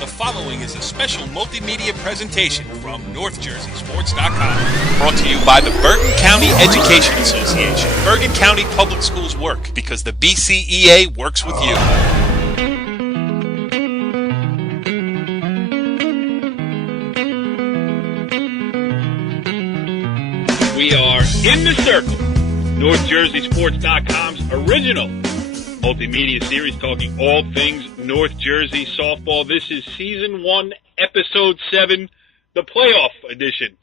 The following is a special multimedia presentation from NorthJerseySports.com. Brought to you by the Bergen County Education Association. Bergen County Public Schools work because the BCEA works with you. We are in the circle. NorthJerseySports.com's original multimedia series talking all things North Jersey softball. This is Season 1, Episode 7, the playoff edition.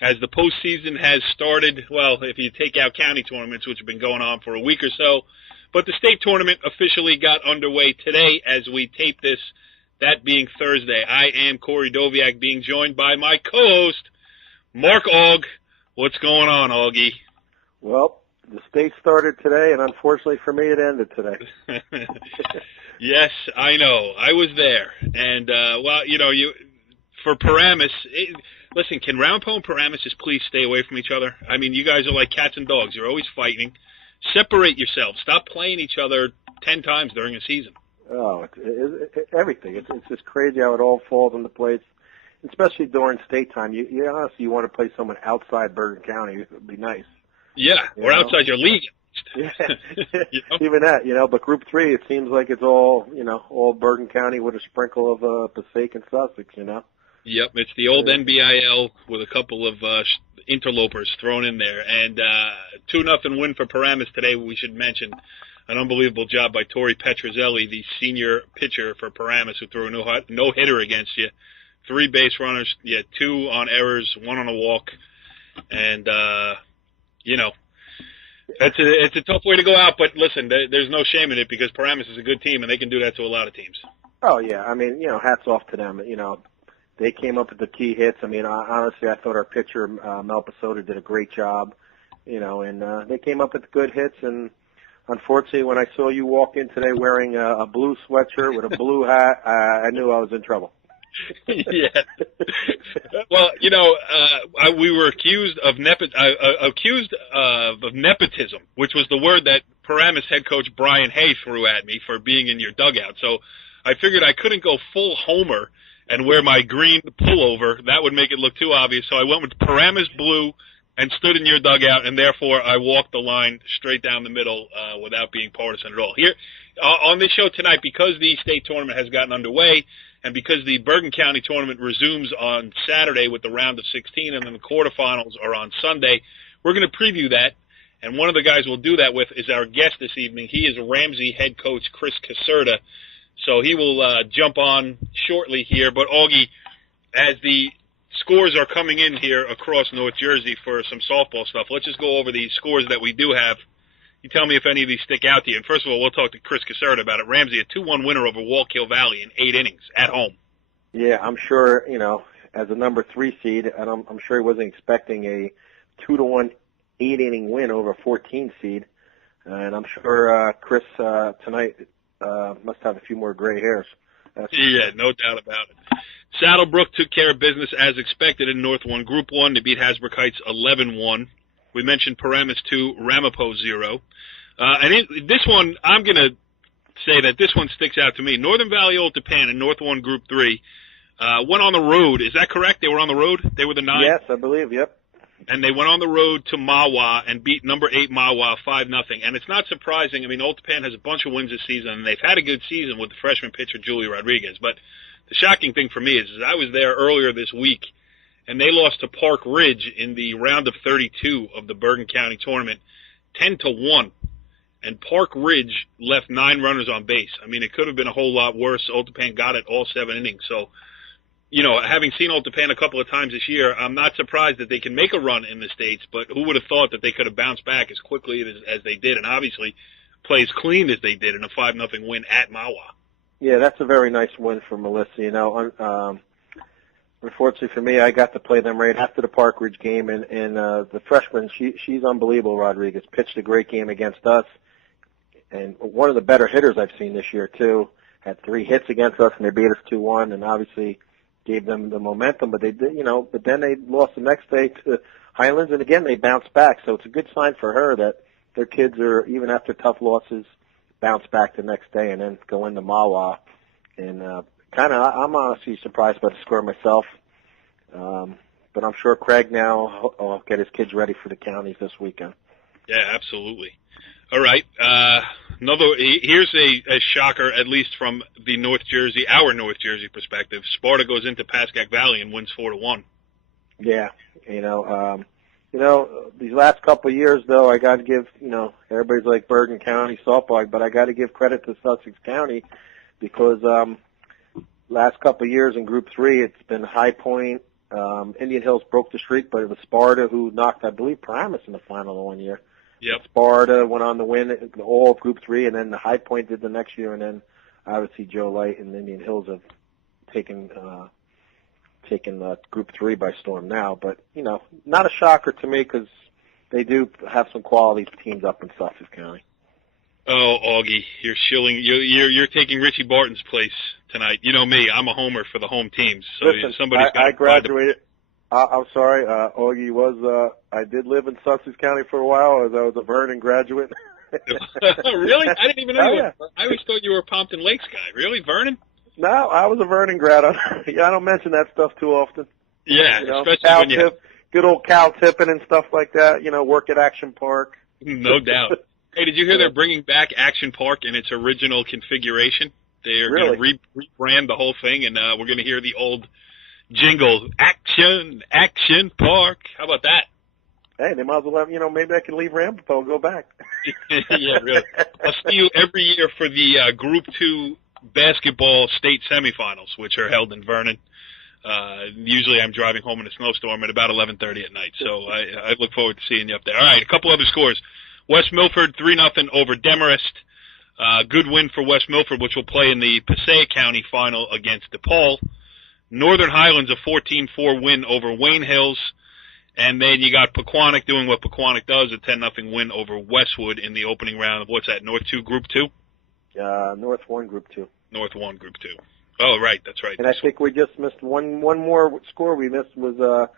As the postseason has started, well, if you take out county tournaments, which have been going on for a week or so, but the state tournament officially got underway today as we tape this, that being Thursday. I am Corey Doviak, being joined by my co-host, Mark Auggie. What's going on, Auggie? Well, the state started today, and unfortunately for me, it ended today. Yes, I know. I was there. And, for Paramus, listen, can Roundpole and Paramus just please stay away from each other? I mean, you guys are like cats and dogs. You're always fighting. Separate yourselves. Stop playing each other 10 times during a season. Oh, everything. It's just crazy how it all falls into place, especially during state time. You honestly, want to play someone outside Bergen County. It would be nice. Yeah, or outside your league. Yeah, even that, but Group 3, it seems like it's all, all Bergen County with a sprinkle of Passaic and Sussex, Yep, it's the old NBIL with a couple of interlopers thrown in there. And 2-0 win for Paramus today, we should mention. An unbelievable job by Tori Petrozelli, the senior pitcher for Paramus, who threw a no-hitter against you. 3 base runners, 2 on errors, 1 on a walk. And, it's a tough way to go out, but listen, there's no shame in it because Paramus is a good team, and they can do that to a lot of teams. Oh, yeah. I mean, hats off to them. They came up with the key hits. I mean, honestly, I thought our pitcher, Mel Pasota, did a great job, and they came up with good hits. And unfortunately, when I saw you walk in today wearing a blue sweatshirt with a blue hat, I knew I was in trouble. Yeah. Well, we were accused of nepotism, which was the word that Paramus head coach Brian Hay threw at me for being in your dugout. So I figured I couldn't go full homer and wear my green pullover. That would make it look too obvious. So I went with Paramus blue and stood in your dugout, and therefore I walked the line straight down the middle without being partisan at all. Here on this show tonight, because the state tournament has gotten underway, and because the Bergen County Tournament resumes on Saturday with the round of 16 and then the quarterfinals are on Sunday, we're going to preview that. And one of the guys we'll do that with is our guest this evening. He is Ramsey head coach Chris Casserta. So he will jump on shortly here. But, Auggie, as the scores are coming in here across North Jersey for some softball stuff, let's just go over the scores that we do have. You tell me if any of these stick out to you. And first of all, we'll talk to Chris Casserta about it. Ramsey, a 2-1 winner over Wallkill Valley in 8 innings at home. Yeah, I'm sure, as a number 3 seed, and I'm sure he wasn't expecting a 2-1 8-inning win over a 14 seed. And I'm sure Chris tonight must have a few more gray hairs. Yeah, no doubt about it. Saddlebrook took care of business as expected in North 1 Group 1 to beat Hasbrook Heights 11-1. We mentioned Paramus 2, Ramapo 0. This one, I'm going to say that this one sticks out to me. Northern Valley Old Tappan in North 1 Group 3 went on the road. Is that correct? They were on the road? They were the 9? Yes, I believe, yep. And they went on the road to Mahwah and beat number 8 Mahwah 5-0. And it's not surprising. I mean, Old Tappan has a bunch of wins this season, and they've had a good season with the freshman pitcher, Julie Rodriguez. But the shocking thing for me is I was there earlier this week, and they lost to Park Ridge in the round of 32 of the Bergen County Tournament, 10-1. And Park Ridge left 9 runners on base. I mean, it could have been a whole lot worse. Old Tappan got it all 7 innings. So, having seen Old Tappan a couple of times this year, I'm not surprised that they can make a run in the States, but who would have thought that they could have bounced back as quickly as they did, and obviously play as clean as they did in a 5-0 win at Mahwah. Yeah, that's a very nice win for Melissa. Unfortunately for me, I got to play them right after the Park Ridge game, and the freshman, she's unbelievable, Rodriguez, pitched a great game against us, and one of the better hitters I've seen this year, too. Had 3 hits against us, and they beat us 2-1, and obviously gave them the momentum, but they did, but then they lost the next day to Highlands, and again, they bounced back, so it's a good sign for her that their kids are, even after tough losses, bounce back the next day and then go into Mahwah and I'm honestly surprised by the score myself. But I'm sure Craig now will get his kids ready for the counties this weekend. Yeah, absolutely. All right. Here's a shocker, at least from the our North Jersey perspective. Sparta goes into Pascack Valley and wins 4-1. Yeah, these last couple of years, though, I got to give, everybody's like Bergen County softball, but I got to give credit to Sussex County because last couple of years in Group 3, it's been High Point. Indian Hills broke the streak, but it was Sparta who knocked, I believe, Paramus in the final the one year. Yep. Sparta went on to win all of Group 3, and then the High Point did the next year, and then obviously Joe Light and Indian Hills have taken Group 3 by storm now. But, not a shocker to me because they do have some quality teams up in Sussex County. Oh, Augie, you're taking Richie Barton's place tonight. You know me, I'm a homer for the home teams. So listen, somebody's got to graduated. I'm sorry, Augie was. I did live in Sussex County for a while as I was a Vernon graduate. Really? I didn't even know. Yeah. I always thought you were a Pompton Lakes guy. Really, Vernon? No, I was a Vernon grad. I don't mention that stuff too often. Yeah, especially when you good old cow tipping and stuff like that. Work at Action Park. No doubt. Hey, did you hear they're bringing back Action Park in its original configuration? They're going to rebrand the whole thing, and we're going to hear the old jingle, Action Park. How about that? Hey, they might as well have, maybe I can leave Ramapo and go back. Yeah, really. I'll see you every year for the Group 2 basketball state semifinals, which are held in Vernon. Usually I'm driving home in a snowstorm at about 11:30 at night, so I look forward to seeing you up there. All right, a couple other scores. West Milford 3-0 over Demarest. Good win for West Milford, which will play in the Passaic County final against DePaul. Northern Highlands a 14-4 win over Wayne Hills. And then you got Pequannock doing what Pequannock does, a 10-0 win over Westwood in the opening round of, what's that, North 2 Group 2? North 1 Group 2. North 1 Group 2. Oh, right, that's right. And I think we just missed one more score we missed was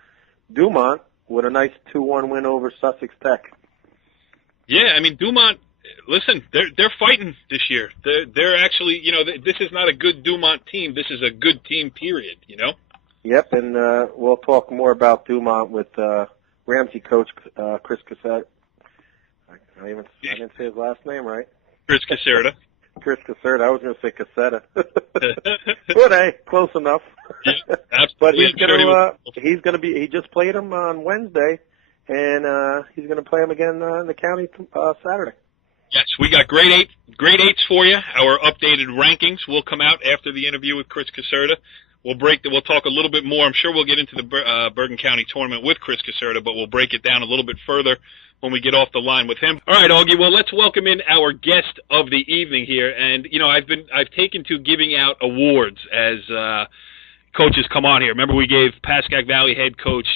Dumont with a nice 2-1 win over Sussex Tech. Yeah, I mean, Dumont, listen, they're fighting this year. They're actually, this is not a good Dumont team. This is a good team, period, Yep, and we'll talk more about Dumont with Ramsey coach Chris Casserta. I didn't say his last name right. Chris Casserta. Chris Casserta. I was going to say Cassetta. But hey, close enough. Yeah, absolutely. But he's going to be. He just played him on Wednesday, and he's going to play him again in the county Saturday. Yes, we got grade eights for you. Our updated rankings will come out after the interview with Chris Casserta. We'll talk a little bit more. I'm sure we'll get into the Bergen County Tournament with Chris Casserta, but we'll break it down a little bit further when we get off the line with him. All right, Augie, well, let's welcome in our guest of the evening here. And, I've taken to giving out awards as coaches come on here. Remember, we gave Pascack Valley head coach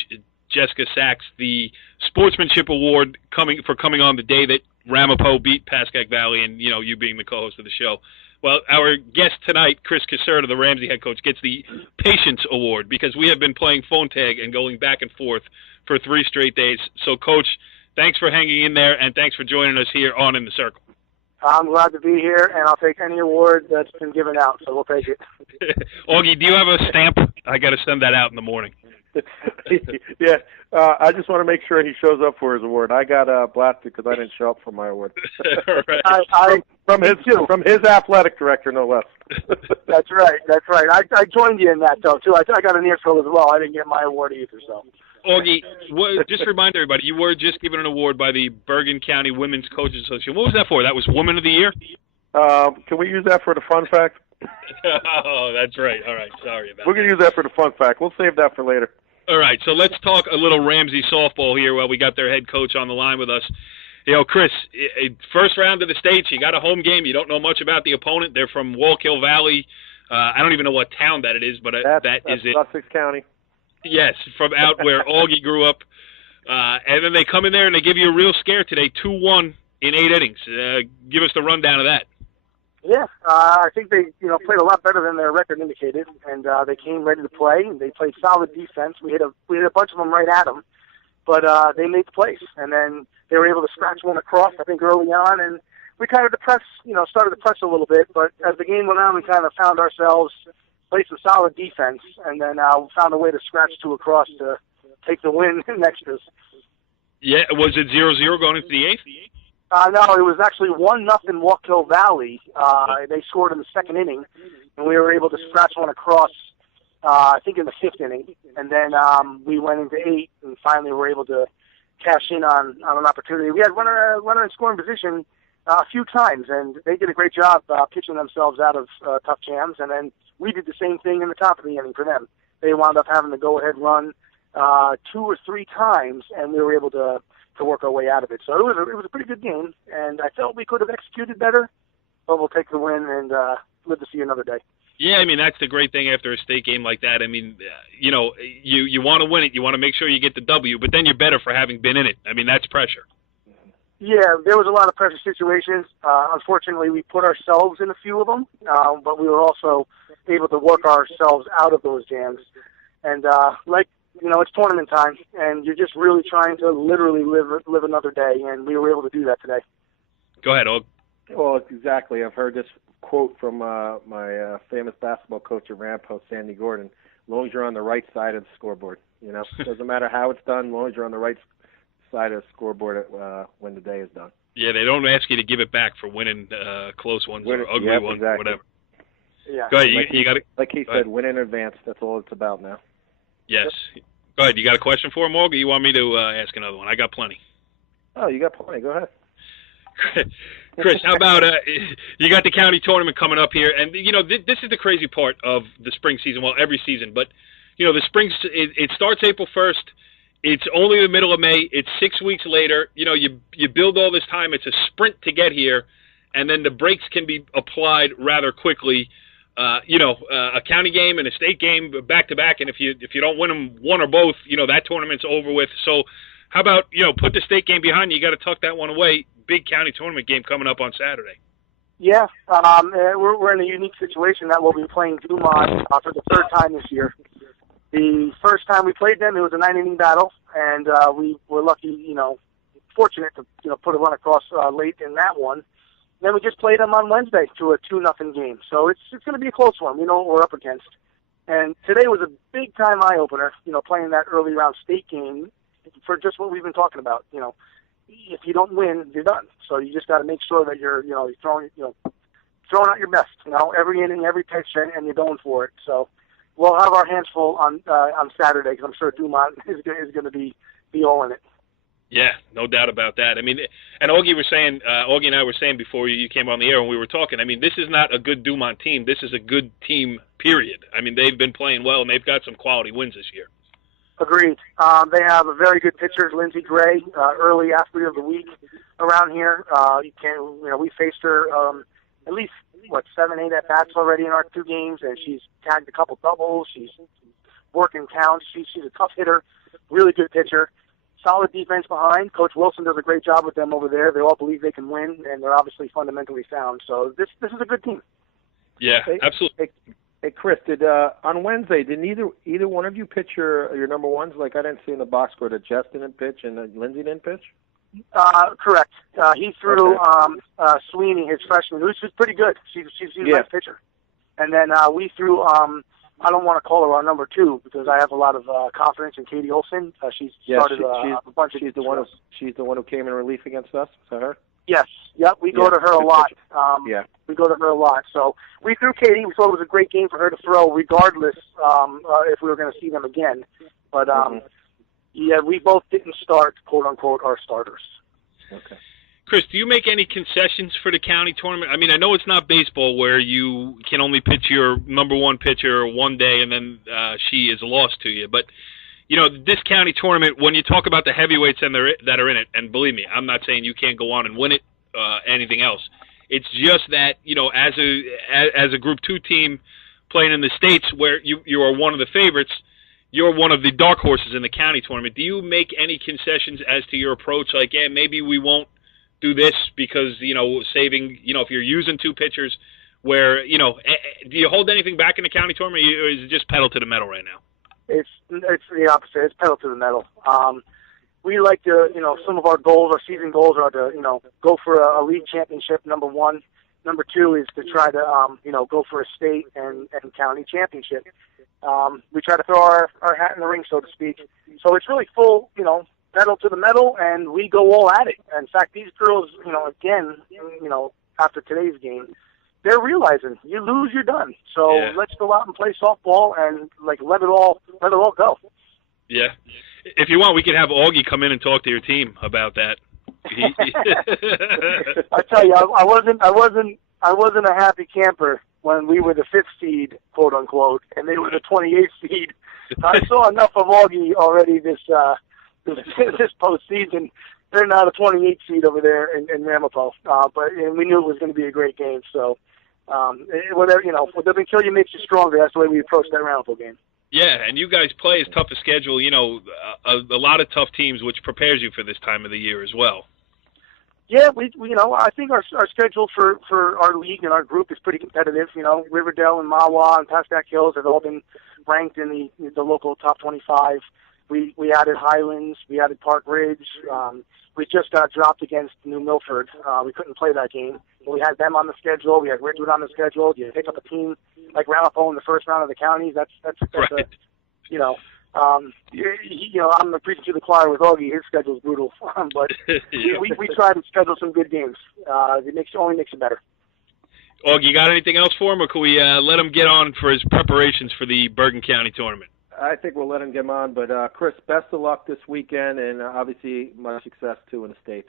Jessica Sachs the Sportsmanship Award coming on the day that Ramapo beat Pascack Valley, and, you being the co-host of the show. Well, our guest tonight, Chris Casserta, the Ramsey head coach, gets the Patience Award because we have been playing phone tag and going back and forth for 3 straight days. So, Coach, thanks for hanging in there, and thanks for joining us here on In the Circle. I'm glad to be here, and I'll take any award that's been given out, so we'll take it. Augie, do you have a stamp? I got to send that out in the morning. Yeah, I just want to make sure he shows up for his award. I got blasted because I didn't show up for my award. Right. From his athletic director, no less. That's right. I joined you in that though too. I got an earful as well. I didn't get my award either. So, Augie, just remind everybody, you were just given an award by the Bergen County Women's Coaches Association. What was that for? That was Woman of the Year? Can we use that for the fun fact? Oh, that's right. All right, sorry about that. We're going to use that for the fun fact. We'll save that for later. All right, so let's talk a little Ramsey softball here while we got their head coach on the line with us. Chris, first round of the States, you got a home game. You don't know much about the opponent. They're from Wallkill Valley. I don't even know what town that it is, but that's it. Sussex County. Yes, from out where Auggie grew up. And then they come in there and they give you a real scare today, 2-1 in 8 innings. Give us the rundown of that. Yeah, I think they played a lot better than their record indicated, and they came ready to play. They played solid defense. We hit a bunch of them right at them, but they made the plays, and then they were able to scratch one across, I think, early on, and we kind of started to press a little bit. But as the game went on, we kind of found ourselves played some solid defense, and then found a way to scratch two across to take the win in extras. Yeah, was it 0-0 going into the 8th? No, it was actually 1-0 Waukegan Valley. They scored in the second inning, and we were able to scratch one across, I think in the 5th inning. And then we went into 8 and finally were able to cash in on an opportunity. We had runner in scoring position a few times, and they did a great job pitching themselves out of tough jams. And then we did the same thing in the top of the inning for them. They wound up having to go-ahead run 2 or 3 times, and we were able to work our way out of it. So it was a pretty good game, and I felt we could have executed better, but we'll take the win and live to see another day. Yeah, I mean, that's the great thing after a state game like that. I mean, you want to win it. You want to make sure you get the W, but then you're better for having been in it. I mean, that's pressure. Yeah, there was a lot of pressure situations. Unfortunately, we put ourselves in a few of them, but we were also able to work ourselves out of those jams. And it's tournament time, and you're just really trying to literally live another day, and we were able to do that today. Go ahead, Og. Well, exactly. I've heard this quote from my famous basketball coach at Rampo, Sandy Gordon: as long as you're on the right side of the scoreboard, it doesn't matter how it's done, as long as you're on the right side of the scoreboard when the day is done. Yeah, they don't ask you to give it back for winning close ones or ugly ones exactly. or whatever. Yeah. Go ahead, you got it. Like he said, win in advance. That's all it's about now. Yes. Go ahead. You got a question for him, Og, or you want me to ask another one? I got plenty. Oh, you got plenty. Go ahead. Chris, how about you got the county tournament coming up here, and this is the crazy part of the spring season. Well, every season, but the spring it starts April 1st. It's only the middle of May. It's 6 weeks later. You build all this time. It's a sprint to get here, and then the breaks can be applied rather quickly. A county game and a state game back to back, and if you don't win them one or both, that tournament's over with. So, how about put the state game behind you? You got to tuck that one away. Big county tournament game coming up on Saturday. Yeah, we're in a unique situation that we'll be playing Dumont for the 3rd time this year. The first time we played them, it was a 9-inning battle, and we were lucky, fortunate to put a run across late in that one. Then we just played them on Wednesday to a 2-0 game. So it's going to be a close one. We know what we're up against. And today was a big-time eye-opener, playing that early round state game for just what we've been talking about. If you don't win, you're done. So you just got to make sure that you're throwing out your best, every inning, every pitch, and you're going for it. So we'll have our hands full on Saturday, because I'm sure Dumont is going to be all in it. Yeah, no doubt about that. I mean, and Auggie and I were saying before you came on the air when we were talking, I mean, this is not a good Dumont team. This is a good team, period. I mean, they've been playing well, and they've got some quality wins this year. Agreed. They have a very good pitcher, Lindsey Gray, early athlete of the week around here. We faced her at least, 7-8 at-bats already in our 2 games, and she's tagged a couple doubles. She's working counts. She's a tough hitter, really good pitcher. Solid defense behind. Coach Wilson does a great job with them over there. They all believe they can win, and they're obviously fundamentally sound. So this is a good team. Yeah, absolutely. Hey, Chris, on Wednesday, did either one of you pitch your number ones? Like, I didn't see in the box score that Jess didn't pitch and Lindsay didn't pitch? Correct. He threw Sweeney, his freshman, who's pretty good. She's a nice pitcher. And then we threw I don't want to call her our number 2 because I have a lot of confidence in Katie Olson. She's started a bunch of. She's the one who came in relief against us. Is that her? Yes. Yep. We go to her a lot. We go to her a lot. So we threw Katie. We thought it was a great game for her to throw, regardless if we were going to see them again. But we both didn't start, quote unquote, our starters. Okay. Chris, do you make any concessions for the county tournament? I mean, I know it's not baseball where you can only pitch your number 1 pitcher one day and then she is lost to you. But, this county tournament, when you talk about the heavyweights that are in it, and believe me, I'm not saying you can't go on and win it, anything else. It's just that, as a Group 2 team playing in the States where you are one of the favorites, you're one of the dark horses in the county tournament. Do you make any concessions as to your approach? Like, yeah, maybe we won't do this because, saving, if you're using 2 pitchers where, do you hold anything back in the county tournament, or is it just pedal to the metal right now? It's the opposite. It's pedal to the metal. We like to, some of our goals, our season goals are to, go for a league championship, number 1, Number 2 is to try to, go for a state and county championship. We try to throw our hat in the ring, so to speak. So it's really full, pedal to the metal, and we go all at it. In fact, these girls, again, after today's game, they're realizing you lose, you're done. So let's go out and play softball and let it all go. Yeah. If you want, we could have Auggie come in and talk to your team about that. I tell you, I wasn't a happy camper when we were the 5th seed, quote unquote, and they were the 28th seed. I saw enough of Auggie already this postseason. They're now the 28th seed over there in Ramapo, but we knew it was going to be a great game. So, whatever what doesn't kill you makes you stronger. That's the way we approach that Ramapo game. Yeah, and you guys play as tough a schedule. A lot of tough teams, which prepares you for this time of the year as well. Yeah, we I think our schedule for our league and our group is pretty competitive. Riverdale and Mahwah and Pascack Hills have all been ranked in the local top 25. We added Highlands, we added Park Ridge. We just got dropped against New Milford. We couldn't play that game. But we had them on the schedule. We had Ridgewood on the schedule. You pick up a team like Ramapo in the first round of the counties. That's right. I'm preaching to the choir with Auggie. His schedule's brutal, but we try to schedule some good games. It only makes it better. Auggie, you got anything else for him, or can we let him get on for his preparations for the Bergen County Tournament? I think we'll let him get on, but Chris, best of luck this weekend, and obviously much success too in the States.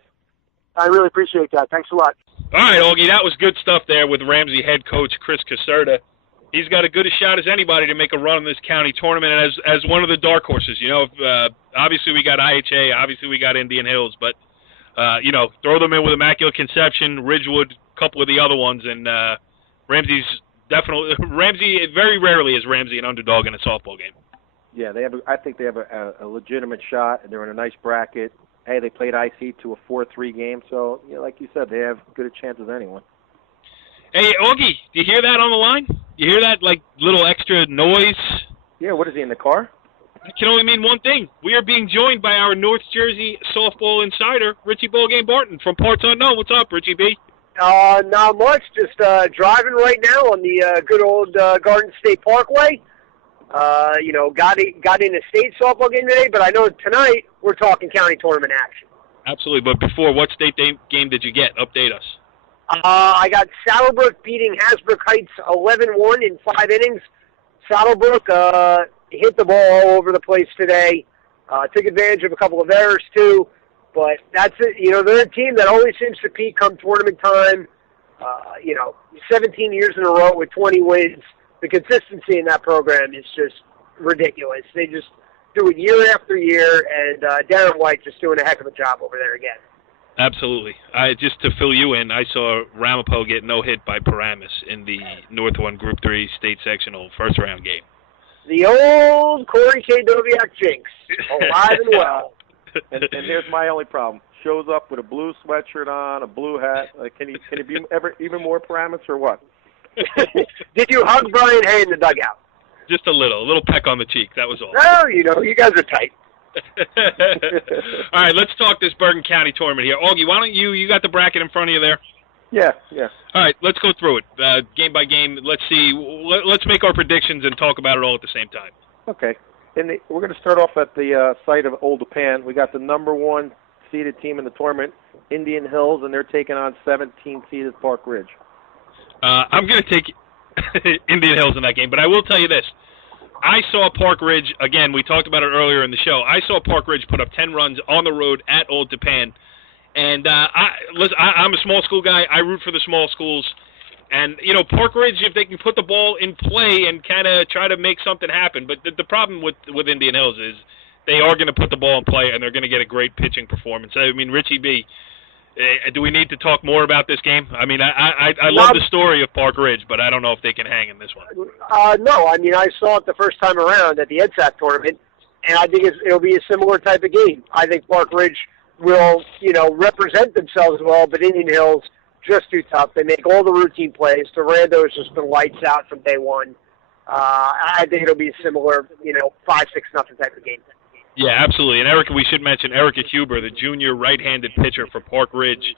I really appreciate that. Thanks a lot. All right, Auggie, that was good stuff there with Ramsey head coach Chris Casserta. He's got as good a shot as anybody to make a run in this county tournament as one of the dark horses. Obviously we got IHA, obviously we got Indian Hills, but throw them in with Immaculate Conception, Ridgewood, a couple of the other ones, and Ramsey very rarely is Ramsey an underdog in a softball game. Yeah, I think they have a legitimate shot, and they're in a nice bracket. Hey, they played IC to a 4-3 game, so like you said, they have good a chance as anyone. Hey, Auggie, do you hear that on the line? You hear that, little extra noise? Yeah, what is he, in the car? It can only mean one thing. We are being joined by our North Jersey softball insider, Richie Ballgame Barton from Parts Unknown. What's up, Richie B? Not much. Just driving right now on the good old Garden State Parkway. Got in a state softball game today, but I know tonight we're talking county tournament action. Absolutely, but before, what state game did you get? Update us. I got Saddlebrook beating Hasbrook Heights 11-1 in 5 innings. Saddlebrook hit the ball all over the place today. Took advantage of a couple of errors, too. But that's it. They're a team that always seems to peak come tournament time. 17 years in a row with 20 wins. The consistency in that program is just ridiculous. They just do it year after year, and Darren White just doing a heck of a job over there again. Absolutely. Just to fill you in, I saw Ramapo get no-hit by Paramus in the North 1 Group 3 state sectional first-round game. The old Corey K. Doviak jinx, alive and well. And here's my only problem. Shows up with a blue sweatshirt on, a blue hat. Can he be even more Paramus or what? Did you hug Brian Hay in the dugout? Just a little peck on the cheek. That was all. No, you guys are tight. All right, let's talk this Bergen County tournament here. Auggie, why don't you got the bracket in front of you there? Yeah. All right, let's go through it game by game. Let's see. Let's make our predictions and talk about it all at the same time. Okay. We're going to start off at the site of Old Japan. We got the number 1 seeded team in the tournament, Indian Hills, and they're taking on 17 seeded Park Ridge. I'm going to take Indian Hills in that game, but I will tell you this. I saw Park Ridge, again, we talked about it earlier in the show. I saw Park Ridge put up 10 runs on the road at Old Japan. And I'm a small school guy. I root for the small schools. And, Park Ridge, if they can put the ball in play and kind of try to make something happen. But the problem with Indian Hills is they are going to put the ball in play, and they're going to get a great pitching performance. I mean, Richie B., do we need to talk more about this game? I mean, I love the story of Park Ridge, but I don't know if they can hang in this one. No, I mean, I saw it the first time around at the EDSAC tournament, and I think it'll be a similar type of game. I think Park Ridge will, represent themselves well, but Indian Hills just too tough. They make all the routine plays. Durando's just been lights out from day one. I think it'll be a similar, 5-6-0 type of game. Yeah, absolutely. And we should mention Erica Huber, the junior right-handed pitcher for Park Ridge.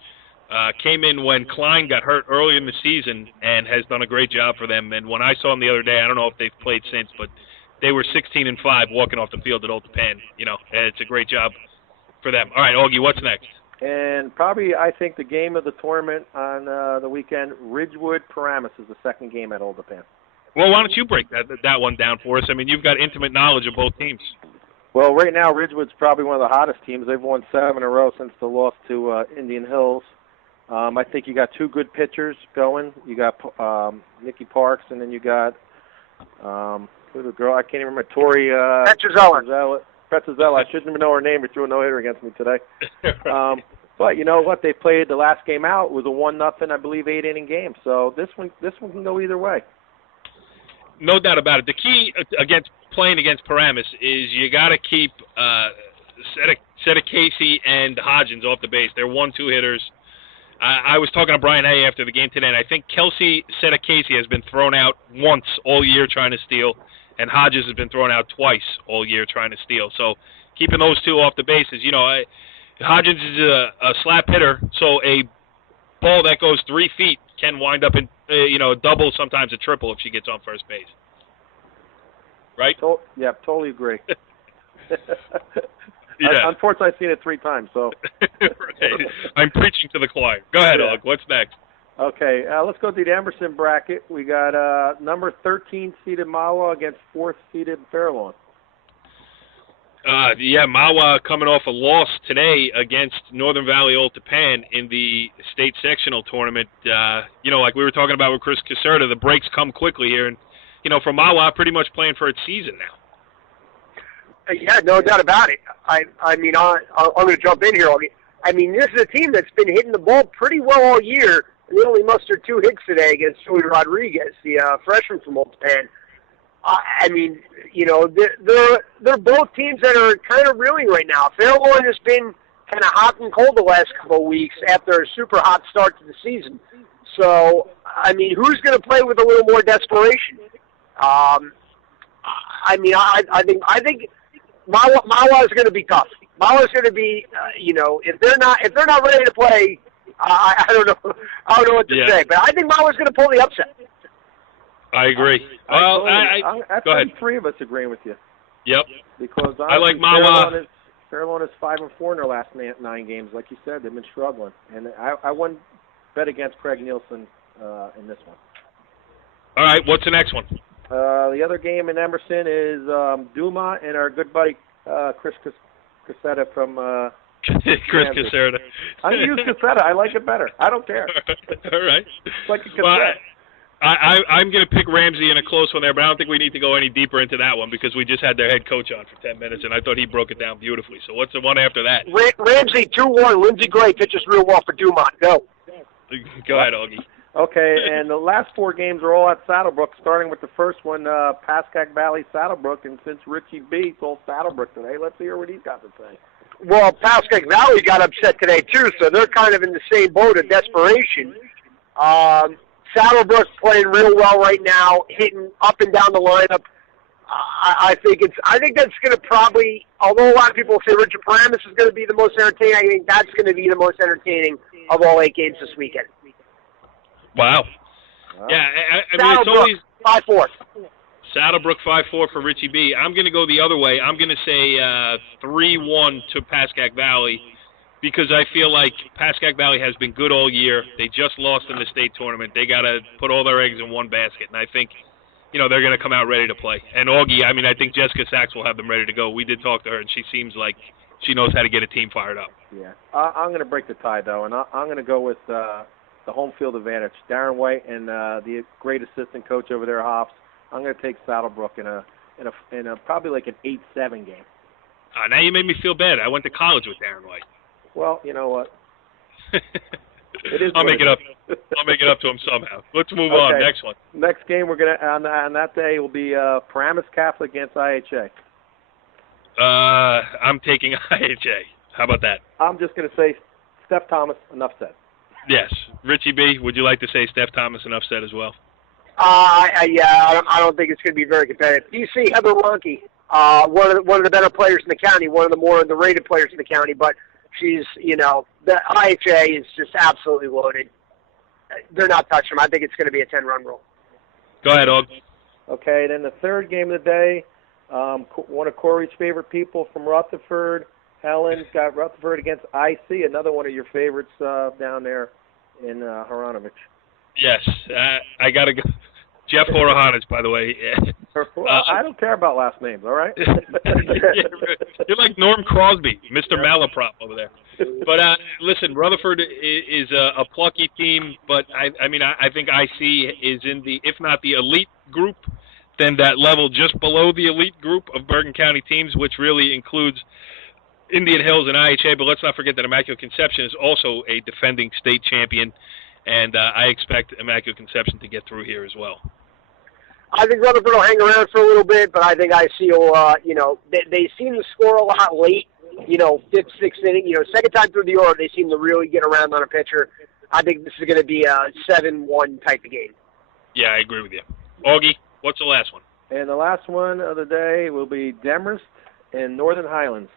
Came in when Klein got hurt early in the season and has done a great job for them. And when I saw him the other day, I don't know if they've played since, but they were 16-5 walking off the field at Old Japan. You know, and it's a great job for them. All right, Augie, what's next? And probably, I think, the game of the tournament on the weekend, Ridgewood Paramus is the second game at Old Japan. Well, why don't you break that one down for us? I mean, you've got intimate knowledge of both teams. Well, right now, Ridgewood's probably one of the hottest teams. They've won 7 in a row since the loss to Indian Hills. I think you got 2 good pitchers going. You got Nikki Parks, and then you got who's the girl? I can't even remember. Tori Petrozelli. I shouldn't even know her name. She threw a no-hitter against me today. But you know what? They played the last game out. It was a 1-0, I believe, 8-inning game. So this one can go either way. No doubt about it. The key against playing against Paramus is you got to keep Casey and Hodgins off the base. They're 1-2 hitters. I was talking to Brian Hay after the game today, and I think Kelsey Casey has been thrown out once all year trying to steal, and Hodges has been thrown out twice all year trying to steal. So keeping those two off the bases, you know, Hodges is a slap hitter, so a ball that goes 3 feet can wind up in a double, sometimes a triple if she gets on first base. Right? Yeah, totally agree. Yeah. Unfortunately, I've seen it 3 times. So. Right. I'm preaching to the choir. Go ahead, Og. What's next? Okay, let's go to the Emerson bracket. We got number 13 seeded Mawa against 4th seeded Fairlawn. Yeah, Mawa coming off a loss today against Northern Valley Old Japan in the state sectional tournament. Like we were talking about with Chris Casserta, the breaks come quickly here. And, for Mawa, pretty much playing for its season now. Yeah, no doubt about it. I'm going to jump in here, Augie. I mean, this is a team that's been hitting the ball pretty well all year, and they only mustered 2 hits today against Joey Rodriguez, the freshman from Old Japan. They're both teams that are kind of reeling right now. Fairlawn has been kind of hot and cold the last couple of weeks after a super hot start to the season. So, who's going to play with a little more desperation? I think Mawa is going to be tough. Mawa is going to be, if they're not ready to play, I don't know what to say. But I think Mawa is going to pull the upset. I agree. Well, I go ahead. 3 of us agreeing with you. Yep. Because I like Mawa. Fairlawn is 5-4 in their last 9 games. Like you said, they've been struggling, and I wouldn't bet against Craig Nielsen in this one. All right. What's the next one? The other game in Emerson is Duma and our good buddy Chris Casserta from Chris Casserta. I'm going to use Casserta. I like it better. I don't care. All right. It's like a cassette. I'm going to pick Ramsey in a close one there, but I don't think we need to go any deeper into that one because we just had their head coach on for 10 minutes, and I thought he broke it down beautifully. So what's the one after that? Ramsey 2-1. Lindsey Gray pitches real well for Dumont. Go. Go ahead, Augie. Okay, and the last 4 games are all at Saddlebrook, starting with the first one, Pascack Valley Saddlebrook, and since Richie B told Saddlebrook today, let's hear what he's got to say. Well, Pascack Valley got upset today, too, so they're kind of in the same boat of desperation. Saddlebrook's playing real well right now, hitting up and down the lineup. I think that's going to probably, although a lot of people say Richard Paramus is going to be the most entertaining, I think that's going to be the most entertaining of all 8 games this weekend. Wow. Yeah, it's always 5-4. Saddlebrook 5-4 for Richie B. I'm going to go the other way. I'm going to say 3-1 to Pascack Valley because I feel like Pascack Valley has been good all year. They just lost in the state tournament. They got to put all their eggs in one basket, and I think they're going to come out ready to play. And Augie, I think Jessica Sachs will have them ready to go. We did talk to her, and she seems like she knows how to get a team fired up. Yeah. I'm going to break the tie, though, and I'm going to go with the home field advantage. Darren White and the great assistant coach over there, Hops. I'm going to take Saddlebrook in a probably like an 8-7 game. Now you made me feel bad. I went to college with Darren White. Well, you know what? I'll make it up. I'll make it up to him somehow. Let's move on. Next one. Next game we're gonna on that day will be Paramus Catholic against IHA. I'm taking IHA. How about that? I'm just gonna say Steph Thomas. Enough said. Yes, Richie B. Would you like to say Steph Thomas? Enough said as well. I don't think it's going to be very competitive. DC Heather Wonky, one of the better players in the county, one of the more underrated players in the county, but She's, the IHA is just absolutely loaded. They're not touching them. I think it's going to be a 10-run rule. Go ahead, Og. Okay, then the third game of the day, one of Corey's favorite people from Rutherford, Helen, got Rutherford against IC, another one of your favorites down there in Haranovich. Yes, I got to go. Jeff Horohanich, by the way. I don't care about last names, all right? You're like Norm Crosby, Mr. Malaprop over there. But listen, Rutherford is a plucky team, but I think IC is in the, if not the elite group, then that level just below the elite group of Bergen County teams, which really includes Indian Hills and IHA. But let's not forget that Immaculate Conception is also a defending state champion. And I expect Immaculate Conception to get through here as well. I think Rutherford will hang around for a little bit, but I think IC will, they seem to score a lot late, fifth, sixth inning. Second time through the order, they seem to really get around on a pitcher. I think this is going to be a 7-1 type of game. Yeah, I agree with you. Augie, what's the last one? And the last one of the day will be Demorest and Northern Highlands.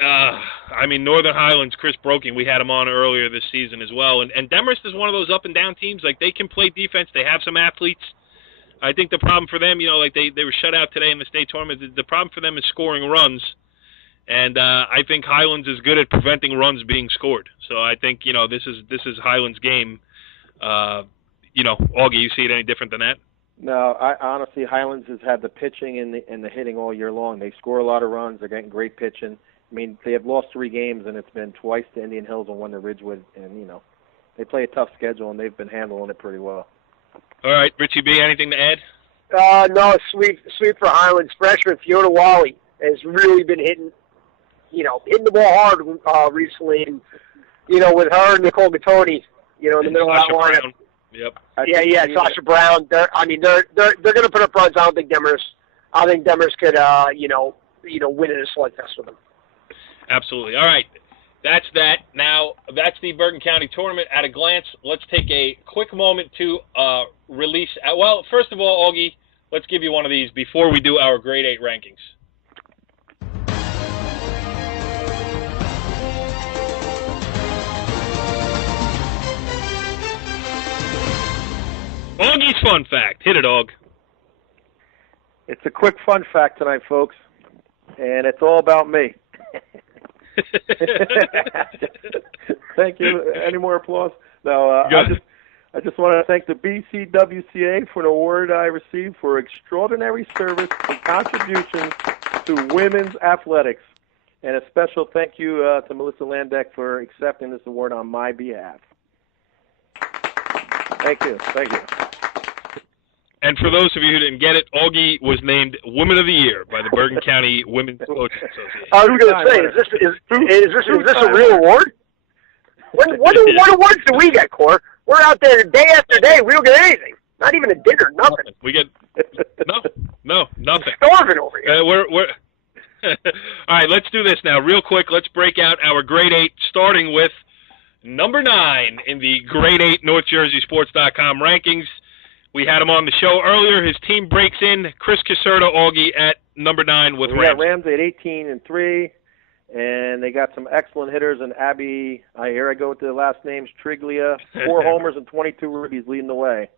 Northern Highlands, Chris Broking, we had him on earlier this season as well. And Demorest is one of those up-and-down teams. Like, they can play defense. They have some athletes. I think the problem for them, they were shut out today in the state tournament. The problem for them is scoring runs. And I think Highlands is good at preventing runs being scored. So I think, this is Highlands' game. Augie, you see it any different than that? No, honestly, Highlands has had the pitching and the hitting all year long. They score a lot of runs. They're getting great pitching. They have lost 3 games, and it's been twice to Indian Hills and one to Ridgewood. And, they play a tough schedule, and they've been handling it pretty well. All right, Richie B., anything to add? No, sweep for Highlands. Freshman Fiona Wally has really been hitting the ball hard recently. And, with her and Nicole Gattoni, in the middle of that lineup. Yep. Sasha Brown. They're going to put up runs. I think Demers could, win in a slugfest with them. Absolutely. All right. That's that. Now, that's the Bergen County Tournament at a glance. Let's take a quick moment to release. Well, first of all, Augie, let's give you one of these before we do our Grade 8 rankings. Augie's fun fact. Hit it, Aug. It's a quick fun fact tonight, folks, and it's all about me. Thank you. Any more applause? No, I just want to thank the BCWCA for an award I received for extraordinary service and contributions to women's athletics. And a special thank you to Melissa Landeck for accepting this award on my behalf. Thank you. Thank you. And for those of you who didn't get it, Augie was named Woman of the Year by the Bergen County Women's Coaching Association. I was going to say, is this a real award? What awards do we get, Cor? We're out there day after day. We don't get anything. Not even a dinner. Nothing. We get no, nothing. Starving over here. We're all right. Let's do this now, real quick. Let's break out our Grade 8, starting with number 9 in the Grade 8 NorthJerseySports.com rankings. We had him on the show earlier. His team breaks in. Chris Casserta, Augie, at number 9 with Ramsey. We got Ramsey at 18-3, and they got some excellent hitters. And Abby, here I go with the last names, Triglia, 4 homers and 22 ribbies leading the way.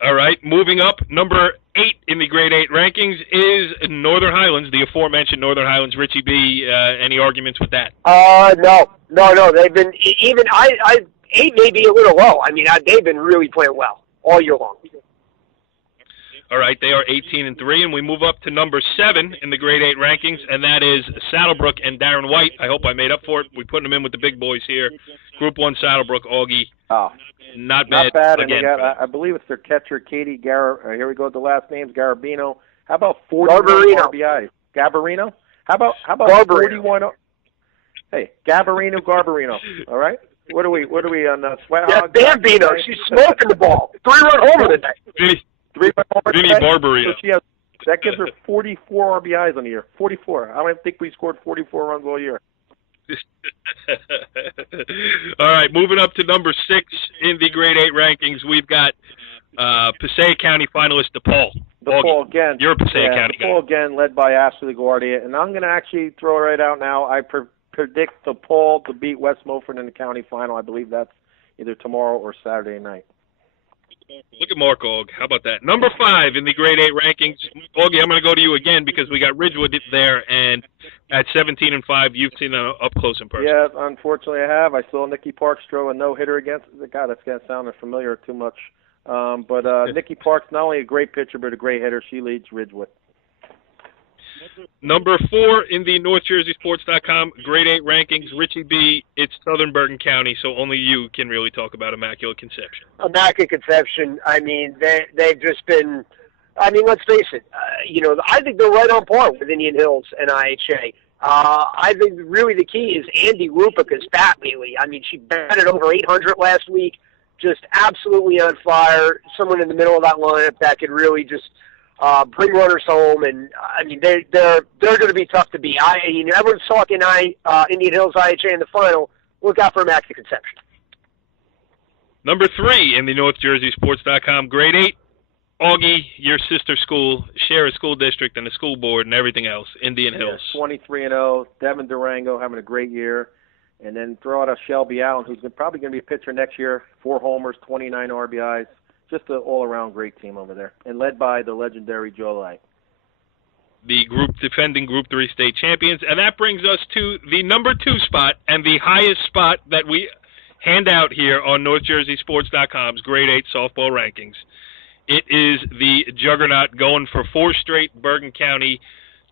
All right, moving up, number 8 in the Grade 8 rankings is Northern Highlands, the aforementioned Northern Highlands. Richie B., any arguments with that? No. They've been, even, 8 may be a little low. They've been really playing well all year long. All right, they are 18-3, and we move up to number 7 in the Grade 8 rankings, and that is Saddlebrook and Darren White. I hope I made up for it. We're putting them in with the big boys here. Group 1 Saddlebrook, Augie. Oh, not bad. And they got, I believe it's their catcher, Katie here we go with the last names, Garabino. How about 41 RBIs? Gabarino? How about 41? Hey, Garbarino. All right? What are we on Sweat Hog? Yeah, Bambino. She's smoking the ball. 3-run homer today. 3-run homer Vinny today. Barbarino. So that gives her 44 RBIs on the year. 44. I don't think we scored 44 runs all year. All right, moving up to number 6 in the Grade 8 rankings, we've got Passaic County finalist DePaul. poll again. You're a Passaic County the poll guy. again, led by Ashley LaGuardia, and I'm going to actually throw it right out now. I predict the poll to beat West Milford in the county final. I believe that's either tomorrow or Saturday night. Look at Mark Aug. How about that? Number 5 in the grade 8 rankings. Augie, I'm going to go to you again because we got Ridgewood there, and at 17-5, you've seen them up close in person. Yeah, unfortunately I have. I saw Nikki Parks throw a no-hitter against. God, that's going to sound familiar too much. But Nikki Parks, not only a great pitcher, but a great hitter. She leads Ridgewood. Number 4 in the NorthJerseySports.com grade 8 rankings, Richie B. It's Southern Bergen County, so only you can really talk about Immaculate Conception. Immaculate Conception, I mean, they've just been, I mean, let's face it, I think they're right on par with Indian Hills and IHA. I think really the key is Andy Rupica's bat lately. I mean, she batted over 800 last week, just absolutely on fire, someone in the middle of that lineup that could really just bring runners home, and I mean they're going to be tough to beat. Everyone's talking Indian Hills IHA in the final. Look out for Immaculate Conception. Number 3 in the NorthJerseySports.com grade 8, Augie, your sister school, share a school district and a school board and everything else. Indian Hills. 23-0. Devin Durango having a great year, and then throw out a Shelby Allen, who's probably going to be a pitcher next year. 4 homers, 29 RBIs. Just an all-around great team over there, and led by the legendary Joe Light. The defending Group 3 state champions. And that brings us to the number 2 spot and the highest spot that we hand out here on NorthJerseySports.com's grade 8 softball rankings. It is the juggernaut going for 4 straight Bergen County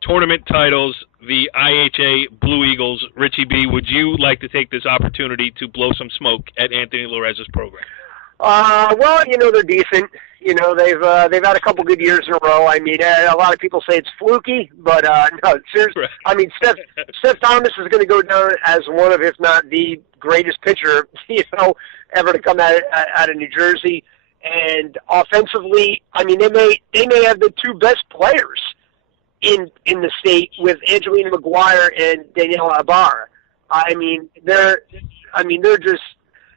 tournament titles, the IHA Blue Eagles. Richie B., would you like to take this opportunity to blow some smoke at Anthony Lorez's program? Well, they're decent. They've had a couple good years in a row. I mean, a lot of people say it's fluky, but no, seriously. Right. I mean, Steph Thomas is going to go down as one of, if not the greatest pitcher, ever to come out of New Jersey. And offensively, I mean, they may have the 2 best players in the state with Angelina McGuire and Daniela Ibarra. I mean, they're just.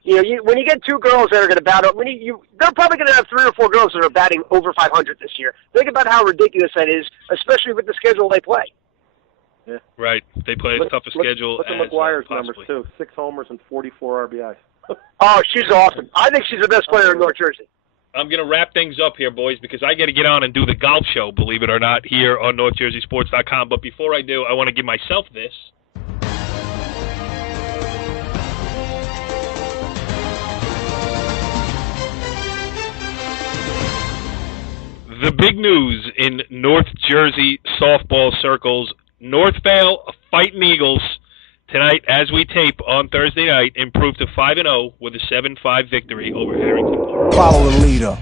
When you get 2 girls that are going to battle, they're probably going to have 3 or 4 girls that are batting over 500 this year. Think about how ridiculous that is, especially with the schedule they play. Yeah. Right. They play as tough a schedule look as at McGuire's possibly. numbers, too. 6 homers and 44 RBIs. Oh, she's awesome. I think she's the best player in North Jersey. I'm going to wrap things up here, boys, because I got to get on and do the golf show, believe it or not, here on NorthJerseySports.com. But before I do, I want to give myself this. The big news in North Jersey softball circles, Northvale Fighting Eagles tonight, as we tape on Thursday night, improved to 5-0 with a 7-5 victory over Harrington. Follow the leader.